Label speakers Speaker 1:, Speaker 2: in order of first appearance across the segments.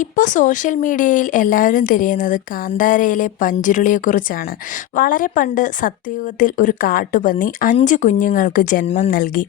Speaker 1: ഇപ്പോൾ സോഷ്യൽ മീഡിയയിൽ എല്ലാവരും തിരയുന്നത് കാന്താരയിലെ പഞ്ചുരുളിയെക്കുറിച്ചാണ്. വളരെ പണ്ട് സത്യയുഗത്തിൽ ഒരു കാട്ടുപന്നി അഞ്ച് കുഞ്ഞുങ്ങൾക്ക് ജന്മം നൽകി.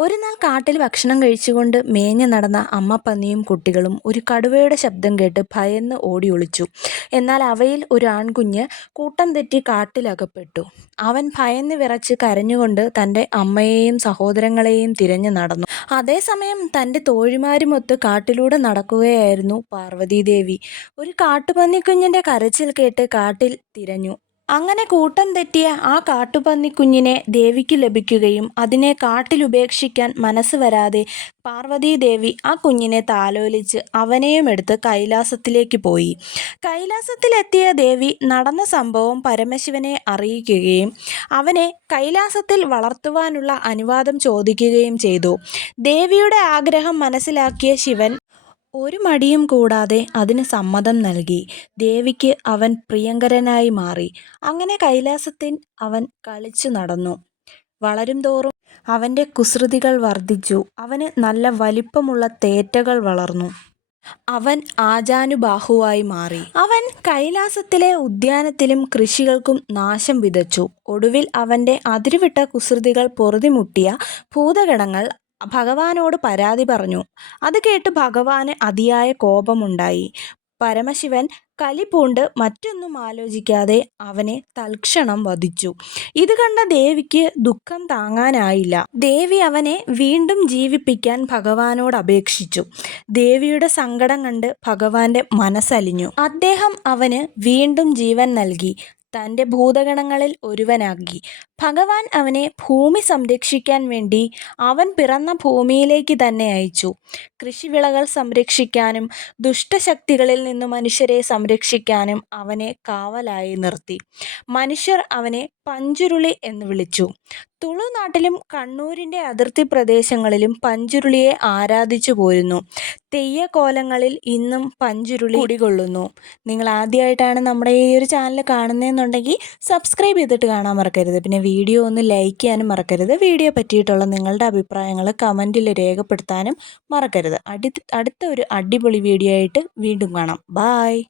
Speaker 1: ഒരുനാൾ കാട്ടിൽ ഭക്ഷണം കഴിച്ചുകൊണ്ട് മേഞ്ഞു നടന്ന അമ്മ പന്നിയും കുട്ടികളും ഒരു കടുവയുടെ ശബ്ദം കേട്ട് ഭയന്ന് ഓടി ഒളിച്ചു എന്നാൽ അവയിൽ ഒരു ആൺകുഞ്ഞ് കൂട്ടം തെറ്റി കാട്ടിലകപ്പെട്ടു. അവൻ ഭയന്ന് വിറച്ച് കരഞ്ഞുകൊണ്ട് തന്റെ അമ്മയെയും സഹോദരങ്ങളെയും തിരഞ്ഞു നടന്നു. അതേസമയം തന്റെ തോഴിമാരുമൊത്ത് കാട്ടിലൂടെ നടക്കുകയായിരുന്നു പാർവതീദേവി. ഒരു കാട്ടുപന്നിക്കുഞ്ഞിന്റെ കരച്ചിൽ കേട്ട് കാട്ടിൽ തിരഞ്ഞു. അങ്ങനെ കൂട്ടം തെറ്റിയ ആ കാട്ടുപന്നിക്കുഞ്ഞിനെ ദേവിക്ക് ലഭിക്കുകയും അതിനെ കാട്ടിൽ ഉപേക്ഷിക്കാൻ മനസ്സ് വരാതെ പാർവതീദേവി ആ കുഞ്ഞിനെ താലോലിച്ച് അവനെയും എടുത്ത് കൈലാസത്തിലേക്ക് പോയി. കൈലാസത്തിലെത്തിയ ദേവി നടന്ന സംഭവം പരമശിവനെ അറിയിക്കുകയും അവനെ കൈലാസത്തിൽ വളർത്തുവാനുള്ള അനുവാദം ചോദിക്കുകയും ചെയ്തു. ദേവിയുടെ ആഗ്രഹം മനസ്സിലാക്കിയ ശിവൻ ഒരു മടിയും കൂടാതെ അതിന് സമ്മതം നൽകി. ദേവിക്ക് അവൻ പ്രിയങ്കരനായി മാറി. അങ്ങനെ കൈലാസത്തിൽ അവൻ കളിച്ചു നടന്നു. വളരും തോറും അവന്റെ കുസൃതികൾ വർദ്ധിച്ചു. അവന് നല്ല വലിപ്പമുള്ള തേറ്റകൾ വളർന്നു. അവൻ ആജാനുബാഹുവായി മാറി. അവൻ കൈലാസത്തിലെ ഉദ്യാനത്തിലും കൃഷികൾക്കും നാശം വിതച്ചു. ഒടുവിൽ അവന്റെ അതിരുവിട്ട കുസൃതികൾ പൊറുതിമുട്ടിയ ഭൂതഗണങ്ങൾ ഭഗവാനോട് പരാതി പറഞ്ഞു. അത് കേട്ട് ഭഗവാന് അതിയായ കോപമുണ്ടായി. പരമശിവൻ കലി പൂണ്ട് മറ്റൊന്നും ആലോചിക്കാതെ അവനെ തൽക്ഷണം വധിച്ചു. ഇത് കണ്ട ദേവിക്ക് ദുഃഖം താങ്ങാനായില്ല. ദേവി അവനെ വീണ്ടും ജീവിപ്പിക്കാൻ ഭഗവാനോട് അപേക്ഷിച്ചു ദേവിയുടെ സങ്കടം കണ്ട് ഭഗവാന്റെ മനസ്സലിഞ്ഞു. അദ്ദേഹം അവന് വീണ്ടും ജീവൻ നൽകി തന്റെ ഭൂതഗണങ്ങളിൽ ഒരുവനാക്കി. ഭഗവാൻ അവനെ ഭൂമി സംരക്ഷിക്കാൻ വേണ്ടി അവൻ പിറന്ന ഭൂമിയിലേക്ക് തന്നെ അയച്ചു. കൃഷിവിളകൾ സംരക്ഷിക്കാനും ദുഷ്ടശക്തികളിൽ നിന്ന് മനുഷ്യരെ സംരക്ഷിക്കാനും അവനെ കാവലായി നിർത്തി. മനുഷ്യർ അവനെ പഞ്ചുരുളി എന്ന് വിളിച്ചു. തുളുനാട്ടിലും കണ്ണൂരിന്റെ അതിർത്തി പ്രദേശങ്ങളിലും പഞ്ചുരുളിയെ ആരാധിച്ചു പോരുന്നു. തെയ്യക്കോലങ്ങളിൽ ഇന്നും പഞ്ചുരുളി കുടികൊള്ളുന്നു. നിങ്ങൾ ആദ്യമായിട്ടാണ് നമ്മുടെ ഈ ഒരു ചാനൽ കാണുന്നതെന്നുണ്ടെങ്കിൽ സബ്സ്ക്രൈബ് ചെയ്തിട്ട് കാണാൻ മറക്കരുത്. പിന്നെ വീഡിയോ ഒന്ന് ലൈക്ക് ചെയ്യാനും മറക്കരുത്. വീഡിയോ പറ്റിയിട്ടുള്ള നിങ്ങളുടെ അഭിപ്രായങ്ങൾ കമന്റിൽ രേഖപ്പെടുത്താനും മറക്കരുത്. അടുത്ത ഒരു അടിപൊളി വീഡിയോ ആയിട്ട് വീണ്ടും കാണാം. ബായ്